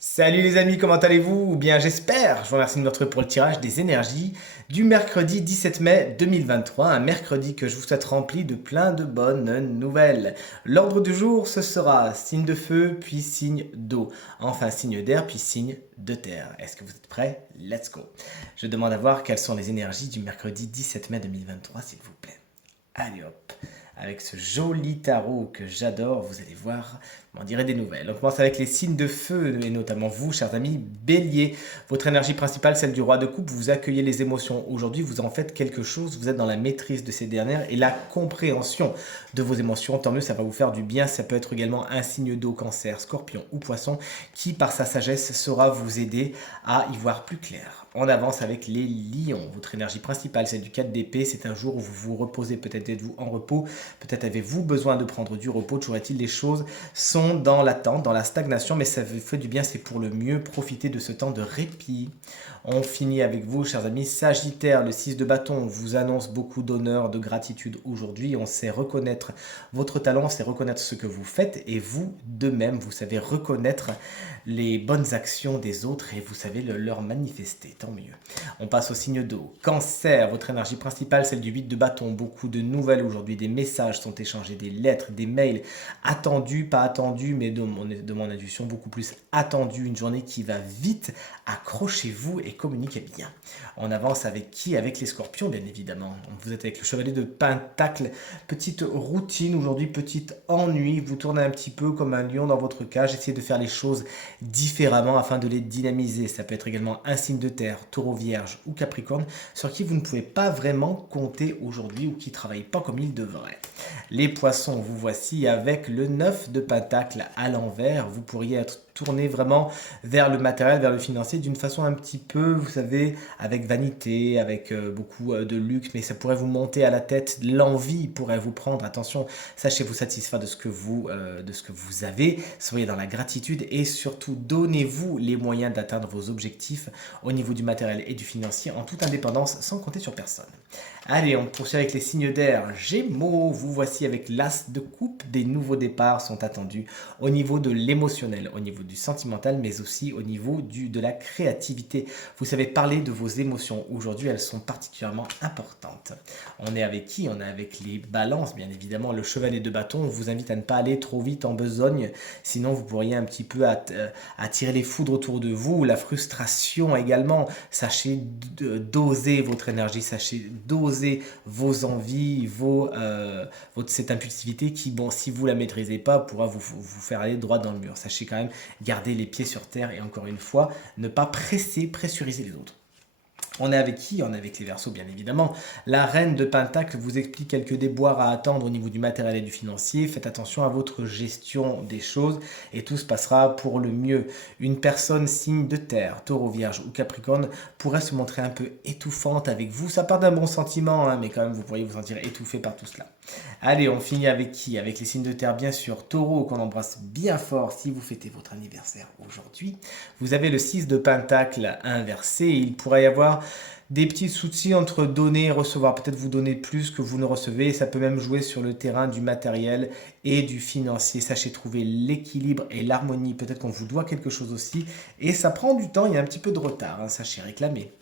Salut les amis, comment allez-vous? Ou bien j'espère. Je vous remercie de me retrouver pour le tirage des énergies du mercredi 17 mai 2023, un mercredi que je vous souhaite rempli de plein de bonnes nouvelles. L'ordre du jour, ce sera signe de feu, puis signe d'eau, enfin signe d'air, puis signe de terre. Est-ce que vous êtes prêts? Let's go. Je demande à voir quelles sont les énergies du mercredi 17 mai 2023, s'il vous plaît. Allez hop, avec ce joli tarot que j'adore, vous allez voir, m'en direz des nouvelles. On commence avec les signes de feu, et notamment vous, chers amis, bélier. Votre énergie principale, celle du roi de coupe, vous accueillez les émotions. Aujourd'hui, vous en faites quelque chose, vous êtes dans la maîtrise de ces dernières et la compréhension de vos émotions. Tant mieux, ça va vous faire du bien. Ça peut être également un signe d'eau, cancer, scorpion ou poisson, qui par sa sagesse saura vous aider à y voir plus clair. On avance avec les lions. Votre énergie principale, celle du 4 d'épée, c'est un jour où vous vous reposez. Peut-être êtes-vous en repos, peut-être avez-vous besoin de prendre du repos. Toujours est-il, les choses sont dans l'attente, dans la stagnation, mais ça vous fait du bien, c'est pour le mieux. Profitez de ce temps de répit. On finit avec vous, chers amis. Sagittaire, le 6 de bâton vous annonce beaucoup d'honneur, de gratitude aujourd'hui. On sait reconnaître votre talent, on sait reconnaître ce que vous faites et vous, de même, vous savez reconnaître les bonnes actions des autres et vous savez leur manifester. Tant mieux. On passe au signe d'eau. Cancer, votre énergie principale, celle du 8 de bâton. Beaucoup de nouvelles aujourd'hui, des messages sont échangés, des lettres, des mails attendus, pas attendus, mais de mon intuition, beaucoup plus attendus. Une journée qui va vite. Accrochez-vous et communiquez bien. On avance avec qui? Avec les scorpions, bien évidemment. Vous êtes avec le chevalier de Pentacle. Petite routine aujourd'hui, petit ennui. Vous tournez un petit peu comme un lion dans votre cage. Essayez de faire les choses différemment afin de les dynamiser. Ça peut être également un signe de terre, taureau, vierge ou capricorne, sur qui vous ne pouvez pas vraiment compter aujourd'hui ou qui ne travaillent pas comme ils devraient. Les poissons, vous voici avec le 9 de pentacle à l'envers. Vous pourriez être tourné vraiment vers le matériel, vers le financier d'une façon un petit peu, vous savez, avec vanité, avec beaucoup de luxe, mais ça pourrait vous monter à la tête, l'envie pourrait vous prendre. Attention, sachez vous satisfaire de ce que vous avez, soyez dans la gratitude et surtout donnez-vous les moyens d'atteindre vos objectifs au niveau du matériel et du financier en toute indépendance sans compter sur personne. Allez, on poursuit avec les signes d'air. Gémeaux, vous voici avec l'as de coupe. Des nouveaux départs sont attendus au niveau de l'émotionnel, au niveau du sentimental, mais aussi au niveau de la créativité. Vous savez parler de vos émotions. Aujourd'hui, elles sont particulièrement importantes. On est avec qui? On est avec les balances, bien évidemment. Le chevalet de bâton vous invite à ne pas aller trop vite en besogne. Sinon, vous pourriez un petit peu attirer les foudres autour de vous. La frustration également. Sachez doser votre énergie. Sachez doser vos envies, cette impulsivité qui, bon, si vous ne la maîtrisez pas, pourra vous faire aller droit dans le mur. Sachez quand même garder les pieds sur terre et encore une fois, ne pas pressuriser les autres. On est avec qui? On est avec les Verseaux, bien évidemment. La reine de Pentacle vous explique quelques déboires à attendre au niveau du matériel et du financier. Faites attention à votre gestion des choses et tout se passera pour le mieux. Une personne signe de terre, taureau, vierge ou capricorne, pourrait se montrer un peu étouffante avec vous. Ça part d'un bon sentiment, hein, mais quand même vous pourriez vous sentir étouffé par tout cela. Allez, on finit avec qui? Avec les signes de terre, bien sûr. Taureau, qu'on embrasse bien fort si vous fêtez votre anniversaire aujourd'hui. Vous avez le 6 de Pentacle inversé. Il pourrait y avoir des petits soucis entre donner et recevoir. Peut-être vous donnez plus que vous ne recevez. Ça peut même jouer sur le terrain du matériel et du financier. Sachez trouver l'équilibre et l'harmonie. Peut-être qu'on vous doit quelque chose aussi. Et ça prend du temps, il y a un petit peu de retard. Hein, sachez réclamer.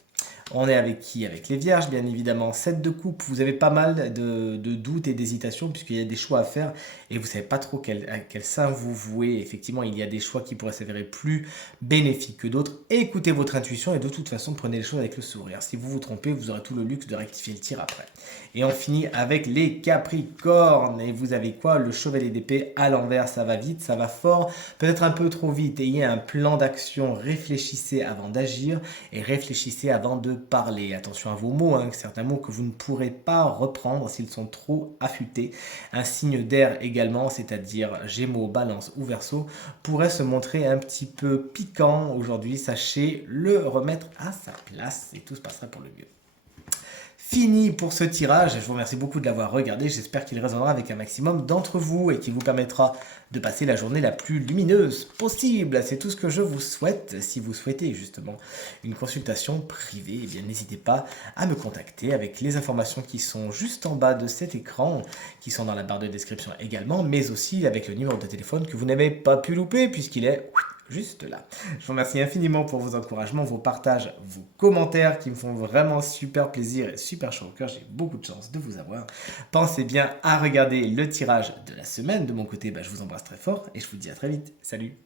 On est avec qui? Avec les vierges, bien évidemment. 7 de coupe, vous avez pas mal de doutes et d'hésitations puisqu'il y a des choix à faire et vous ne savez pas trop à quel sein vous vouez. Effectivement, il y a des choix qui pourraient s'avérer plus bénéfiques que d'autres. Écoutez votre intuition et de toute façon, prenez les choses avec le sourire. Si vous vous trompez, vous aurez tout le luxe de rectifier le tir après. Et on finit avec les capricornes. Et vous avez quoi? Le chevalier d'épée à l'envers, ça va vite, ça va fort, peut-être un peu trop vite. Ayez un plan d'action, réfléchissez avant d'agir et réfléchissez avant de parler. Attention à vos mots, hein, certains mots que vous ne pourrez pas reprendre s'ils sont trop affûtés. Un signe d'air également, c'est-à-dire Gémeaux, Balance ou Verseau, pourrait se montrer un petit peu piquant aujourd'hui. Sachez le remettre à sa place et tout se passera pour le mieux. Fini pour ce tirage, je vous remercie beaucoup de l'avoir regardé, j'espère qu'il résonnera avec un maximum d'entre vous et qu'il vous permettra de passer la journée la plus lumineuse possible. C'est tout ce que je vous souhaite. Si vous souhaitez justement une consultation privée, eh bien n'hésitez pas à me contacter avec les informations qui sont juste en bas de cet écran, qui sont dans la barre de description également, mais aussi avec le numéro de téléphone que vous n'avez pas pu louper puisqu'il est juste là. Je vous remercie infiniment pour vos encouragements, vos partages, vos commentaires qui me font vraiment super plaisir et super chaud au cœur. J'ai beaucoup de chance de vous avoir. Pensez bien à regarder le tirage de la semaine. De mon côté, je vous embrasse très fort et je vous dis à très vite. Salut!